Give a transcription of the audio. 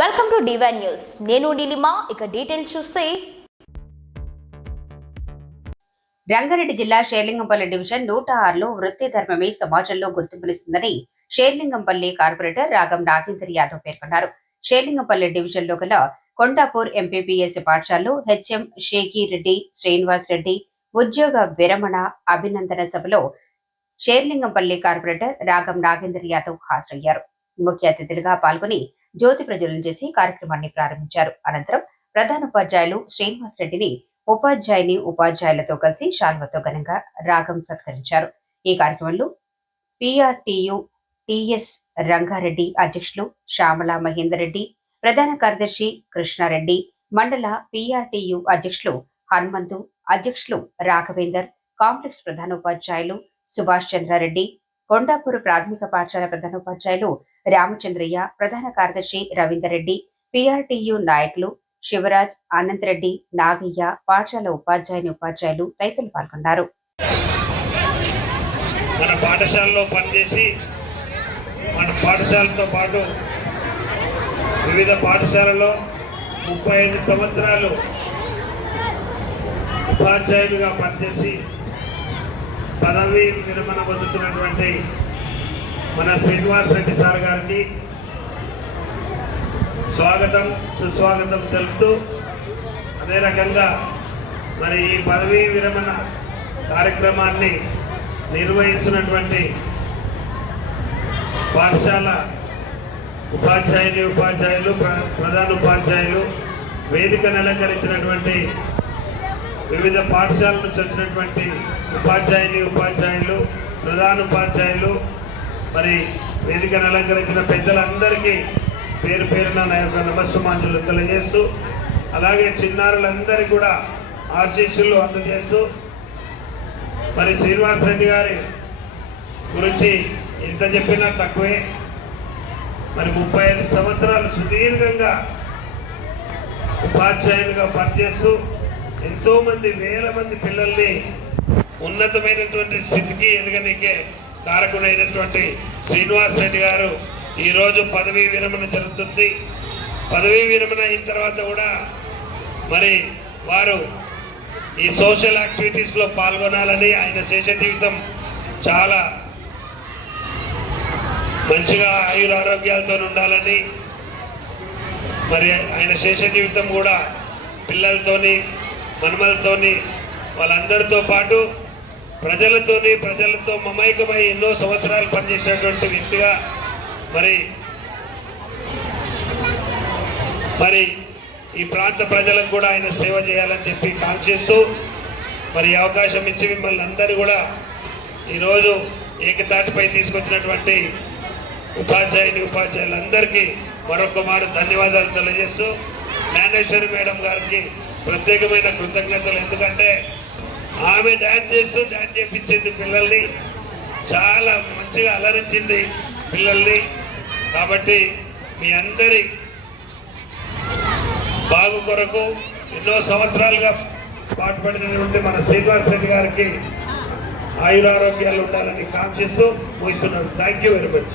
Welcome to divine news నేను నీలిమా ఇక details చూస్తే. రంగారెడ్డి జిల్లా షేర్లింగంపల్లి డివిజన్ నూట ఆరులో వృత్తి ధర్మమే సమాజంలో గుర్తింపునిస్తుందని షేర్లింగంపల్లి కార్పొరేటర్ రాగం నాగేందర్ యాదవ్ పేర్కొన్నారు. షేర్లింగంపల్లి డివిజన్లో గల కొండాపూర్ ఎంపీపీఎస్ పాఠశాలలో హెచ్ఎం షేకి రెడ్డి శ్రీనివాస్ రెడ్డి ఉద్యోగ విరమణ అభినందన సభలో షేర్లింగంపల్లి కార్పొరేటర్ రాగం నాగేందర్ యాదవ్ హాజరయ్యారు. ముఖ్య అతిథులుగా పాల్గొని జ్యోతి ప్రజ్వలన చేసి కార్యక్రమాన్ని ప్రారంభించారు. అనంతరం ప్రధాన ఉపాధ్యాయులు శ్రీనివాస్ రెడ్డిని ఉపాధ్యాయుని ఉపాధ్యాయులతో కలిసి శాల్వతో ఘనంగా రాగం సత్కరించారు. ఈ కార్యక్రమంలో పిఆర్టీయు టిఎస్ రంగారెడ్డి అధ్యక్షులు శ్యామల మహేందర్ రెడ్డి ప్రధాన కార్యదర్శి కృష్ణారెడ్డి మండల పిఆర్టీయు అధ్యక్షులు హనుమంతు అధ్యక్షులు రాఘవేందర్ కాంప్లెక్స్ ప్రధానోపాధ్యాయులు సుభాష్ చంద్రారెడ్డి కొండాపూర్ ప్రాథమిక పాఠశాల ప్రధానోపాధ్యాయులు రామచంద్రయ్య ప్రధాన కార్యదర్శి రవీందర్ రెడ్డి పిఆర్టీయు నాయకులు శివరాజ్ అనంతరెడ్డి నాగయ్య పాఠశాల ఉపాధ్యాయుని ఉపాధ్యాయులు తదితరులు పాల్గొన్నారు. మన పాఠశాలలో పనిచేసి మన పాఠశాలతో పాటు వివిధ పాఠశాలలో ముప్పై ఐదు సంవత్సరాలు ఉపాధ్యాయులుగా పనిచేసి పదవి విరమణ పొందుతున్నటువంటి మన శ్రీనివాస్ రెడ్డి సార్ గారికి స్వాగతం సుస్వాగతం తెలుపుతూ అదే రకంగా మరి ఈ పదవీ విరమణ కార్యక్రమాన్ని నిర్వహిస్తున్నటువంటి పాఠశాల ఉపాధ్యాయుని ఉపాధ్యాయులు ప్ర- ప్రధాన ఉపాధ్యాయులు వేదిక నెలకరించినటువంటి వివిధ పాఠశాలను నుంచి వచ్చినటువంటి ఉపాధ్యాయుని ఉపాధ్యాయులు ప్రధాన ఉపాధ్యాయులు మరి వేదికను అలంకరించిన పెద్దలందరికీ పేరు పేరున నా యొక్క నమస్సుమాంజలు తెలియజేస్తూ అలాగే చిన్నారులందరికీ కూడా ఆశీస్సులు అందజేస్తూ మరి శ్రీనివాస్ రెడ్డి గారి గురించి ఎంత చెప్పినా తక్కువే. మరి ముప్పై ఐదు సంవత్సరాలు సుదీర్ఘంగా ఉపాధ్యాయులుగా పనిచేస్తూ ఎంతో మంది వేల మంది పిల్లల్ని ఉన్నతమైనటువంటి స్థితికి ఎదగనికే కారకుడైనటువంటి శ్రీనివాస్ రెడ్డి గారు ఈరోజు పదవీ విరమణ జరుగుతుంది. పదవీ విరమణ అయిన తర్వాత కూడా మరి వారు ఈ సోషల్ యాక్టివిటీస్లో పాల్గొనాలని ఆయన శేష జీవితం చాలా మంచిగా ఆయుర ఆరోగ్యాలతో ఉండాలని మరి ఆయన శేష జీవితం కూడా పిల్లలతోని మనుమలతోని వాళ్ళందరితో పాటు ప్రజలతోని ప్రజలతో మమైకమై ఎన్నో సంవత్సరాలు పనిచేసినటువంటి వ్యక్తిగా మరి మరి ఈ ప్రాంత ప్రజలకు కూడా ఆయన సేవ చేయాలని చెప్పి కాంక్షిస్తూ మరి అవకాశం ఇచ్చి మిమ్మల్ని అందరూ కూడా ఈరోజు ఏకతాటిపై తీసుకొచ్చినటువంటి ఉపాధ్యాయుని ఉపాధ్యాయులందరికీ మరొక మారు ధన్యవాదాలు తెలియజేస్తూ జ్ఞానేశ్వరి మేడం గారికి ప్రత్యేకమైన కృతజ్ఞతలు. ఎందుకంటే ఆమె డ్యాన్స్ చేస్తూ డ్యాన్స్ చేపించింది పిల్లల్ని చాలా మంచిగా అలరించింది పిల్లల్ని. కాబట్టి మీ అందరి బాగు కొరకు ఎన్నో సంవత్సరాలుగా పాటుపడినటువంటి మన శ్రీనివాస్ రెడ్డి గారికి ఆయురారోగ్యాలు ఉండాలని కాంక్షిస్తూ ముగిస్తున్నాను. Thank you very much